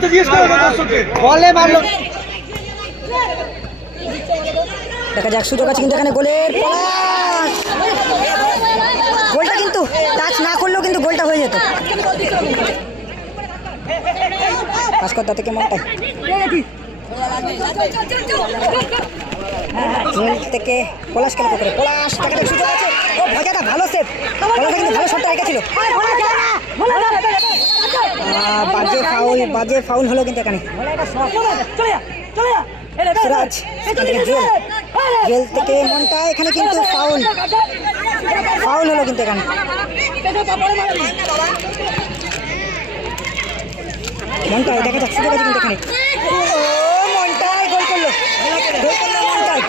করতে জিজ্ঞেস করো দর্শককে। বলে মারলো। দেখা যাক সুযোগ আছে কিন্তু এখানে গোলের পাস। গোলটা কিন্তু টাচ না করলেও কিন্তু গোলটা হয়ে যেত। পাস করতে থেকে মনটাই জেল থেকে পলাশ খেলা করে। পলাশ দেখা সুযোগ আছে। ও ভজাটা ভালো সেভ পলাশটা কিন্তু ভালো শটটা রেখেছিল বাজে ফাউল বাজে ফাউল হলো কিন্তু এখানে সিরাজ জেল থেকে মনটা এখানে কিন্তু ফাউল ফাউল হলো কিন্তু এখানে মনটাই দেখা সুযোগ আছে কিন্তু এখানে ও মনটাই গোল করল গোল করল মনটাই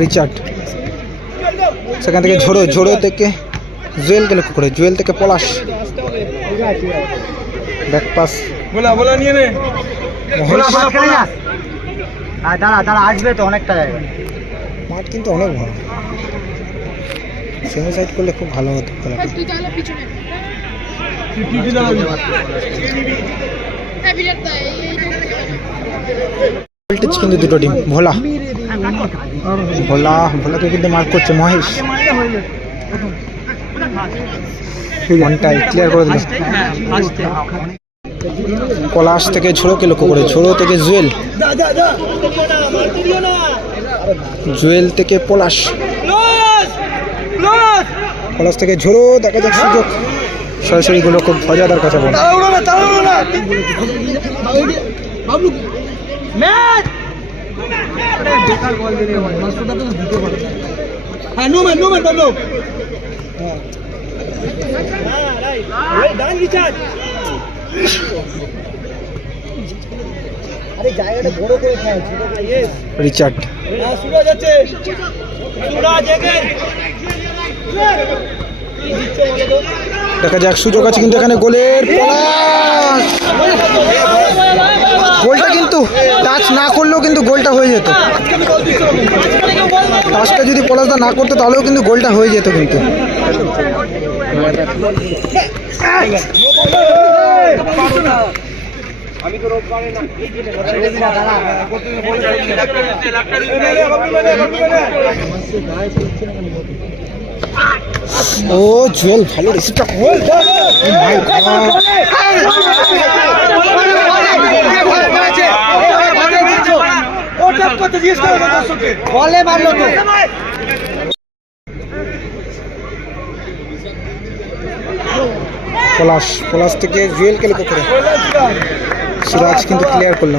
রিচার্ড সেখান থেকে ঝোড়ো ঝোড়ো থেকে জুয়েল জুয়েলকে লক্ষ্য করে জুয়েল থেকে পলাশ। ব্যাক পাস বলা বলা নিয়ে নে। দাঁড়া দাঁড়া আসবে তো অনেকটা জায়গা। মাঠ কিন্তু অনেক ভালো। সেমি সাইড করলে খুব ভালো হতো খেলাটা। ভোল্টেজ কিন্তু দুটো টিম ভোলা। ভোলা, ভোলাকে কিন্তু মার্ক করছে মহেশ। ঘন্টায় ক্লিয়ার করে দিল। পলাশ থেকে ঝোড়োকে লক্ষ্য করে ঝোড়ো থেকে জুয়েল। জুয়েল থেকে পলাশ। পলাশ থেকে ঝোড়ো দেখা যাক সুযোগ। সরাসরি গুলো খুব মজাদার কথা বলে হ্যাঁ রিচার্ড। সুরাজ আছে সুরাজ এগে দেখা যাক, সুযোগ আছে কিন্তু এখানে গোলের গোলটা কিন্তু টাচ না করলেও কিন্তু গোলটা হয়ে যেত। টাচটা যদি পলাশদা না করতো, তাহলেও কিন্তু গোলটা হয়ে যেত কিন্তু। জুয়েল ভালো রিসিভটা ও মারলো তো পলাশ পলাশ থেকে জুয়েলকে লক্ষ্য করে সিরাজ কিন্তু ক্লিয়ার করল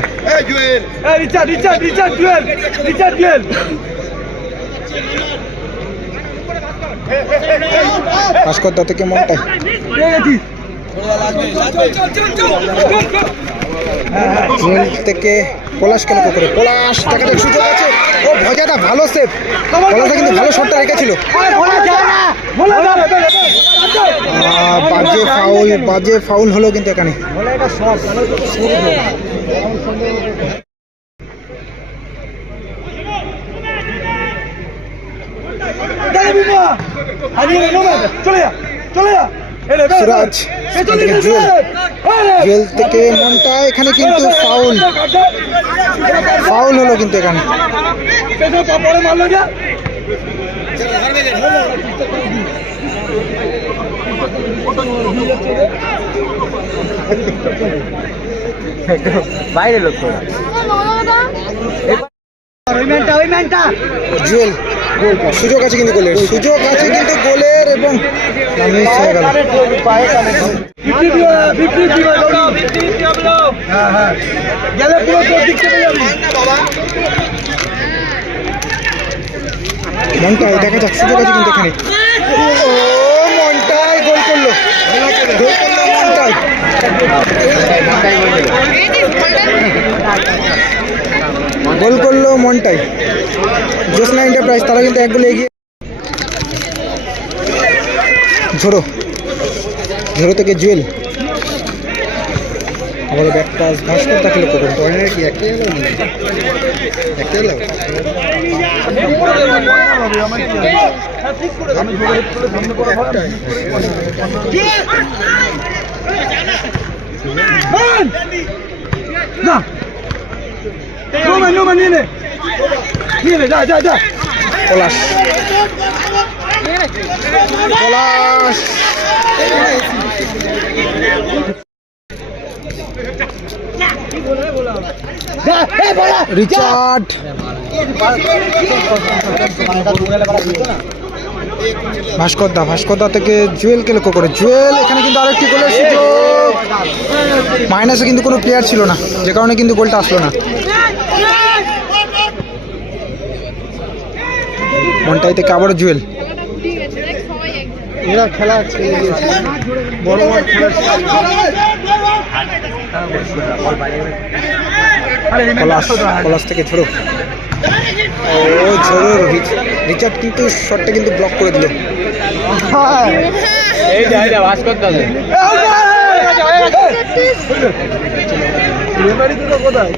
Richard Richard Richard Jewel Richard Jewel Bhaskar থেকে পলাশকে লক্ষ্য করে? পলাশ সুযোগ আছে। ও, ভজাটা ভালো পলাশটা কিন্তু ভালো শটটা রেখেছিল বাজে ফাউল বাজে ফাউল হলো কিন্তু এখানে। চলে যা চলে যা। এই রে, বে, বে। সিরাজ থেকে জুয়েল। জুয়েল। জুয়েল মনটা এখানে কিন্তু ফাউল ফাউল হলো কিন্তু এখানে। বাইরে লোক তো। সুযোগ আছে কিন্তু গোলের। সুযোগ আছে কিন্তু গোলের এবং হয়ে হ্যাঁ হ্যাঁ গেলে পুরো দিক থেকে যাবি মনটাই দেখা যাক সুযোগ আছে কিন্তু এখানে। ও মনটাই গোল করল। গোল করল মনটাই। গোল করল মনটাই। জোসনা এন্টারপ্রাইজ তারা কিন্তু এক গোলে এগিয়ে ঝোড়ো ঝোড়ো থেকে জুয়েল। আবার ব্যাক পাস ভাস্কর তাকে লক্ষ্য করে পয়েন্টের কি একটাই হলো একটাই হলো? না। নোমান নোমান নিয়ে নে নিয়ে নে যা যা যা পলাশ পলাশ রিচার্ড ভাস্করদা ভাস্করদা থেকে জুয়েলকে লক্ষ্য করে। জুয়েল এখানে কিন্তু আরেকটি গোলের সুযোগ। মাইনাসে কিন্তু কোনো প্লেয়ার ছিল না যে কারণে কিন্তু গোলটা আসলো না। মনটাই থেকে আবারও জুয়েল। এরা খেলা বড় বড় খেলা পলাশ পলাশ থেকে ঝোড়ো। ও ঝোড়ো রিচার্ড কিন্তু শটটা কিন্তু ব্লক করে দিল কোথায়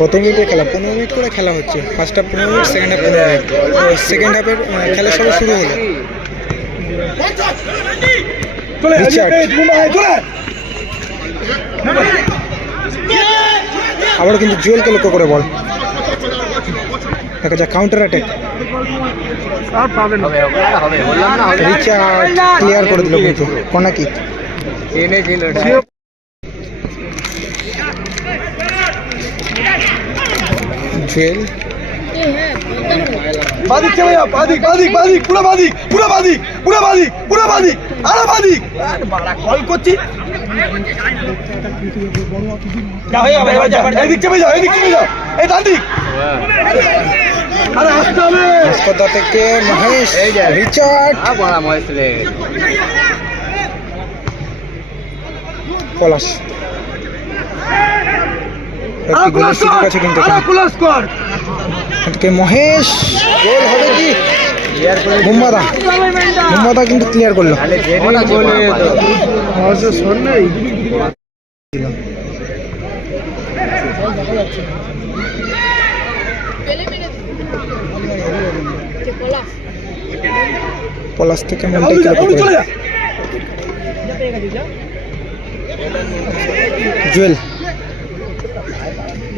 কত মিনিটের খেলা পনেরো মিনিট করে খেলা হচ্ছে। ফার্স্ট হাফ পনেরো মিনিট সেকেন্ড হাফ পনেরো মিনিট। সেকেন্ড হাফের খেলা সবে শুরু হলো। আবারও কিন্তু জুয়েলকে লক্ষ্য করে বল। দেখা যাক কাউন্টার অ্যাটাক রিচার্ড ক্লিয়ার করে দিল কিন্তু। কোনা কিক জুয়েল বাদিক চলে যাও বাদিক বাদিক বাদিক পুরো বাদিক পুরো বাদিক পুরো বাদিক পুরো বাদিক আরও বাদিক। কল করছি। এদিক চেপে যাও এদিক চেপে যাও। এই ডান দিক। আরে আসতে হবে। ভাস্করদা থেকে মহেশ রিচার্ড। পলাশ। কিন্তু মহেশ? গোল হবে কি? কিন্তু ক্লিয়ার করল। পলাশ থেকে মনটাই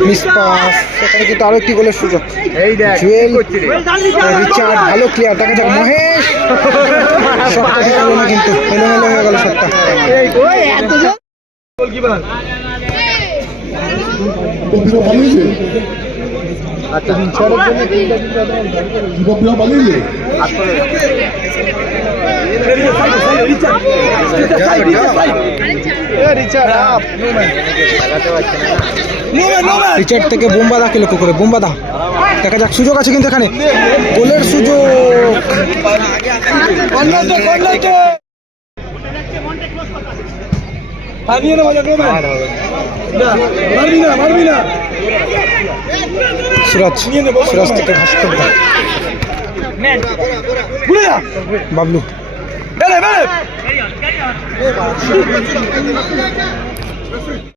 মিস পাস সেখানে কিন্তু আরও একটি গোলের সুযোগ জুয়েল রিচার্ড ভালো ক্লিয়ার দেখা যাক মহেশ শটটা ঠিক হলো না কিন্তু হয়ে গেল গোলকিপার পালিয়েছে রিচার্ড থেকে বোম্বাদাকে লক্ষ্য করে? বোম্বাদা দেখা যাক সুযোগ আছে কিন্তু এখানে। গোলের সুযোগ। কর্নারতে কর্নারতে নিয়ে নেব মারবি না মারবি না। সুরাজ সুরাজ থেকে ভাস্কর দা। ঘুরে যা। বাবলু। বেড়ে বেড়ে